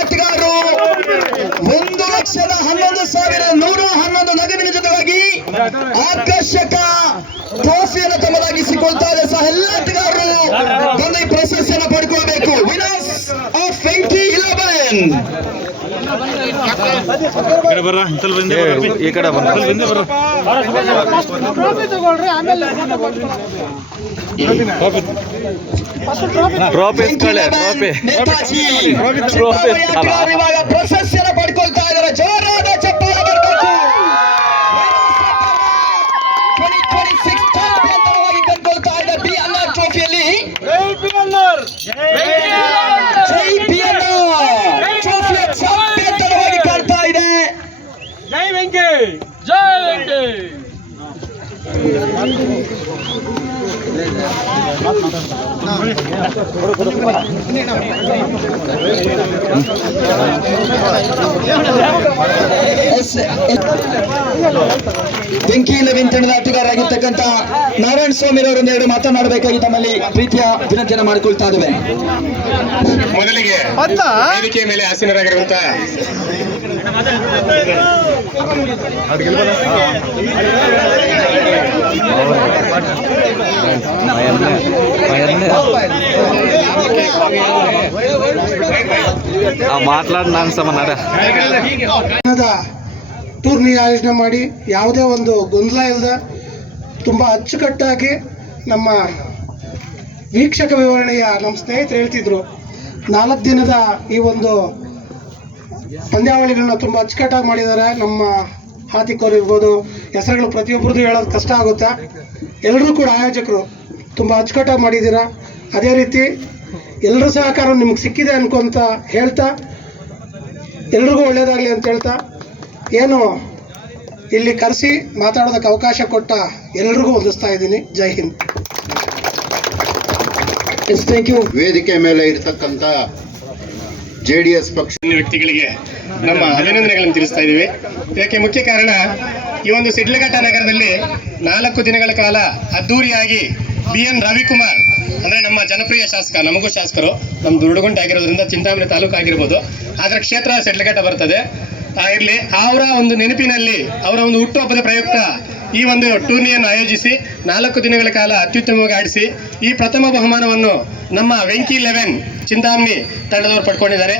ಆಟಗಾರರು 1,11,111 ನಗದಿನ ಜೊತೆಗಾಗಿ ಆಕರ್ಷಕ ಟ್ರೋಫಿಯನ್ನು ತಮ್ಮದಾಗಿಸಿಕೊಳ್ತಾರೆ. ಸಹ ಎಲ್ಲ ಆಟಗಾರರು ಬಂದು ಈ ಪ್ರಶಸ್ತಿಯನ್ನು ಪಡ್ಕೊಳ್ಬೇಕು. Winners of Venky 11. ಈ ಕಡೆ ಇವಾಗ ಪ್ರಶಸ್ತಿಯನ್ನು ಪಡ್ಕೊಳ್ತಾ ಇದ್ದಾರೆ. ಜೋರಾದ ಚಪ್ಪಾಳೆ ಬರಬೇಕು. 2026 ಚಾಂಪಿಯನ್ ಕಟ್ಕೊಳ್ತಾ ಇದೆ BNR ಟ್ರೋಫಿಯಲ್ಲಿ. ಜೈ BNR ಟ್ರೋಫಿಯ ಚಾಂಪಿಯನ್ ತರವಾಗಿ ಕಾಣ್ತಾ ಇದೆ. ಜೈ ವೆಂಕಿ, ಜೈ ವೆಂಕಿ. ಬೆಂಕಿ 11 ತಂಡದ ಆಟಗಾರರಾಗಿರ್ತಕ್ಕಂಥ ನಾರಾಯಣ ಸ್ವಾಮಿ ಅವರೊಂದೆರಡು ಮಾತನಾಡಬೇಕಾಗಿ ತಮ್ಮಲ್ಲಿ ಪ್ರೀತಿಯ ವಿನಂತಿಯನ್ನು ಮಾಡಿಕೊಳ್ತಾ ಇದ್ದೇವೆ. ಮೊದಲಿಗೆ ವೇದಿಕೆ ಮೇಲೆ ಆಸೀನರಾಗಿರುವಂತಹ ಟೂರ್ನಿ ಆಯೋಜನೆ ಮಾಡಿ ಯಾವುದೇ ಒಂದು ಗೊಂದಲ ಇಲ್ಲದೆ ತುಂಬ ಅಚ್ಚುಕಟ್ಟಾಗಿ ನಮ್ಮ ವೀಕ್ಷಕ ವಿವರಣೆಯ ನಮ್ಮ ಸ್ನೇಹಿತರು ಹೇಳ್ತಿದ್ರು 4 ದಿನದ ಈ ಒಂದು ಪಂದ್ಯಾವಳಿಗಳನ್ನ ತುಂಬ ಅಚ್ಚುಕಟ್ಟಾಗಿ ಮಾಡಿದ್ದಾರೆ. ನಮ್ಮ ಹಾತಿಕರು ಇರ್ಬೋದು, ಹೆಸರುಗಳು ಪ್ರತಿಯೊಬ್ಬರದ್ದು ಹೇಳೋದು ಕಷ್ಟ ಆಗುತ್ತೆ. ಎಲ್ಲರೂ ಕೂಡ ಆಯೋಜಕರು ತುಂಬ ಅಚ್ಚುಕಟ್ಟಾಗಿ ಮಾಡಿದ್ದೀರಾ. ಅದೇ ರೀತಿ ಎಲ್ಲರ ಸಹಕಾರ ನಿಮ್ಗೆ ಸಿಕ್ಕಿದೆ ಅನ್ಕೊಂತ ಹೇಳ್ತಾ ಎಲ್ರಿಗೂ ಒಳ್ಳೆಯದಾಗಲಿ ಅಂತ ಹೇಳ್ತಾ ಏನು ಇಲ್ಲಿ ಕರೆಸಿ ಮಾತಾಡೋದಕ್ಕೆ ಅವಕಾಶ ಕೊಟ್ಟ ಎಲ್ರಿಗೂ ವಂದಿಸ್ತಾ ಇದ್ದೀನಿ. ಜೈ ಹಿಂದ್. Thank you. ವೇದಿಕೆ ಮೇಲೆ ಇರತಕ್ಕಂಥ JDS ಪಕ್ಷ ವ್ಯಕ್ತಿಗಳಿಗೆ ನಮ್ಮ ಅಭಿನಂದನೆಗಳನ್ನು ತಿಳಿಸ್ತಾ ಇದ್ದೀವಿ. ಇದಕ್ಕೆ ಮುಖ್ಯ ಕಾರಣ ಈ ಒಂದು ಸಿಡ್ಲಘಟ್ಟ ನಗರದಲ್ಲಿ 4 ದಿನಗಳ ಕಾಲ ಅದ್ದೂರಿಯಾಗಿ BN ರವಿಕುಮಾರ್ ಅಂದ್ರೆ ನಮ್ಮ ಜನಪ್ರಿಯ ಶಾಸಕ, ನಮಗೂ ಶಾಸಕರು, ನಮ್ಮ ದುರ್ಡಗುಂಟೆ ಆಗಿರೋದ್ರಿಂದ ಚಿಂತಾಮಣಿ ತಾಲೂಕು ಆಗಿರ್ಬೋದು, ಅದರ ಕ್ಷೇತ್ರ ಸಿಡ್ಲಘಟ್ಟ ಬರ್ತದೆ. ಇರಲಿ, ಅವರ ಒಂದು ನೆನಪಿನಲ್ಲಿ ಅವರ ಒಂದು ಹುಟ್ಟುಹಬ್ಬದ ಪ್ರಯುಕ್ತ ಈ ಒಂದು ಟೂರ್ನಿಯನ್ನು ಆಯೋಜಿಸಿ 4 ದಿನಗಳ ಕಾಲ ಅತ್ಯುತ್ತಮವಾಗಿ ಆಡಿಸಿ ಈ ಪ್ರಥಮ ಬಹುಮಾನವನ್ನು ನಮ್ಮ ವೆಂಕಿ 11 ಚಿಂತಾಮಣಿ ತಂಡದವರು ಪಡ್ಕೊಂಡಿದ್ದಾರೆ.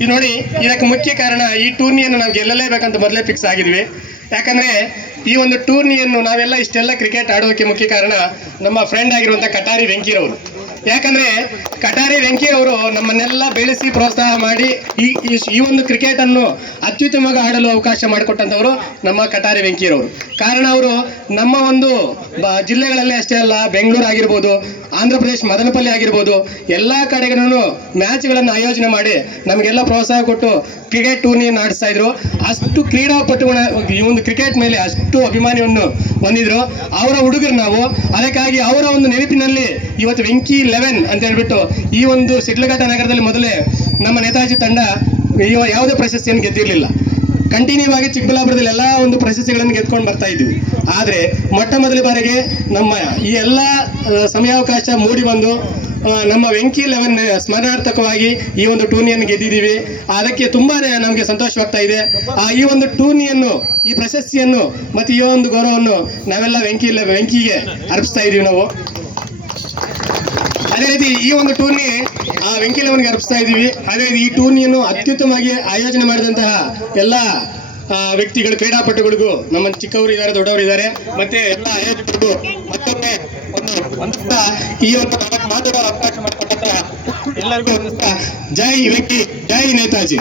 ಇದು ನೋಡಿ, ಇದಕ್ಕೆ ಮುಖ್ಯ ಕಾರಣ ಈ ಟೂರ್ನಿಯನ್ನು ನಾವು ಗೆಲ್ಲಲೇಬೇಕಂತ ಮೊದಲೇ ಫಿಕ್ಸ್ ಆಗಿದ್ವಿ. ಯಾಕಂದ್ರೆ ಈ ಒಂದು ಟೂರ್ನಿಯನ್ನು ನಾವೆಲ್ಲ ಇಷ್ಟೆಲ್ಲ ಕ್ರಿಕೆಟ್ ಆಡೋದಕ್ಕೆ ಮುಖ್ಯ ಕಾರಣ ನಮ್ಮ ಫ್ರೆಂಡ್ ಆಗಿರುವಂಥ ಕಟಾರಿ ವೆಂಕಿರವರು. ಯಾಕಂದ್ರೆ ಕಟಾರಿ ವೆಂಕಿರವರು ನಮ್ಮನ್ನೆಲ್ಲ ಬೆಳೆಸಿ ಪ್ರೋತ್ಸಾಹ ಮಾಡಿ ಈ ಒಂದು ಕ್ರಿಕೆಟ್ ಅನ್ನು ಅತ್ಯುತ್ತಮವಾಗಿ ಆಡಲು ಅವಕಾಶ ಮಾಡಿಕೊಟ್ಟಂಥವರು ನಮ್ಮ ಕಟಾರಿ ವೆಂಕಿರವರು. ಕಾರಣ ಅವರು ನಮ್ಮ ಒಂದು ಜಿಲ್ಲೆಗಳಲ್ಲಿ ಅಷ್ಟೇ ಅಲ್ಲ, ಬೆಂಗಳೂರು ಆಗಿರ್ಬೋದು, ಆಂಧ್ರ ಪ್ರದೇಶ ಮದನಪಲ್ಲಿ ಆಗಿರ್ಬೋದು, ಎಲ್ಲ ಕಡೆಗೂ ಮ್ಯಾಚ್ಗಳನ್ನು ಆಯೋಜನೆ ಮಾಡಿ ನಮಗೆಲ್ಲ ಪ್ರೋತ್ಸಾಹ ಕೊಟ್ಟು ಕ್ರಿಕೆಟ್ ಟೂರ್ನಿಯನ್ನು ಆಡಿಸ್ತಾ ಇದ್ರು. ಅಷ್ಟು ಕ್ರೀಡಾಪಟುಗಳ ಈ ಒಂದು ಕ್ರಿಕೆಟ್ ಮೇಲೆ ಅಷ್ಟು ಅಭಿಮಾನವನ್ನು ಹೊಂದಿದ್ರು ಅವರ ಹುಡುಗರು ನಾವು. ಅದಕ್ಕಾಗಿ ಅವರ ಒಂದು ನೆನಪಿನಲ್ಲಿ ಇವತ್ತು ವೆಂಕಿ 11 ಅಂತ ಹೇಳ್ಬಿಟ್ಟು ಈ ಒಂದು ಸಿಡ್ಲಘಟ್ಟ ನಗರದಲ್ಲಿ ಮೊದಲೇ ನಮ್ಮ ನೇತಾಜಿ ತಂಡ ಯಾವುದೇ ಪ್ರಶಸ್ತಿಯನ್ನು ಗೆದ್ದಿರಲಿಲ್ಲ. ಕಂಟಿನ್ಯೂ ಆಗಿ ಚಿಕ್ಕಬಳ್ಳಾಪುರದಲ್ಲಿ ಎಲ್ಲ ಒಂದು ಪ್ರಶಸ್ತಿಗಳನ್ನು ಗೆದ್ಕೊಂಡು ಬರ್ತಾ ಇದ್ವಿ. ಆದರೆ ಮೊಟ್ಟ ಮೊದಲ ಬಾರಿಗೆ ನಮ್ಮ ಈ ಎಲ್ಲ ಸಮಯಾವಕಾಶ ಮೂಡಿ ಬಂದು ನಮ್ಮ ವೆಂಕಿ 11 ಸ್ಮರಣಾರ್ಥಕವಾಗಿ ಈ ಒಂದು ಟೂರ್ನಿಯನ್ನು ಗೆದ್ದಿದ್ದೀವಿ. ಅದಕ್ಕೆ ತುಂಬಾ ನಮಗೆ ಸಂತೋಷವಾಗ್ತಾ ಇದೆ. ಈ ಒಂದು ಟೂರ್ನಿಯನ್ನು, ಈ ಪ್ರಶಸ್ತಿಯನ್ನು ಮತ್ತು ಈ ಒಂದು ಗೌರವವನ್ನು ನಾವೆಲ್ಲ ವೆಂಕಿಗೆ ಅರ್ಪಿಸ್ತಾ ಇದ್ದೀವಿ ನಾವು. ಅದೇ ರೀತಿ ಈ ಒಂದು ಟೂರ್ನಿ ವೆಂಕಿ 11ಗೆ ಅರ್ಪಿಸ್ತಾ ಇದ್ದೀವಿ. ಅದೇ ರೀತಿ ಈ ಟೂರ್ನಿಯನ್ನು ಅತ್ಯುತ್ತಮವಾಗಿ ಆಯೋಜನೆ ಮಾಡಿದಂತಹ ಎಲ್ಲ ವ್ಯಕ್ತಿಗಳು, ಕ್ರೀಡಾಪಟುಗಳಿಗೂ, ನಮ್ಮ ಚಿಕ್ಕವರು ಇದ್ದಾರೆ, ದೊಡ್ಡವರು ಇದ್ದಾರೆ, ಮತ್ತೆ ಎಲ್ಲ ಆಯೋಜಕರಿಗೂ ಮತ್ತೊಮ್ಮೆ ಈ ಒಂದು ಮಾತಾಡೋ ಅವಕಾಶ ಮಾಡಿಕೊಟ್ಟಂತಹ ಎಲ್ಲರಿಗೂ ಜೈ ವೆಂಕಿ, ಜೈ ನೇತಾಜಿ.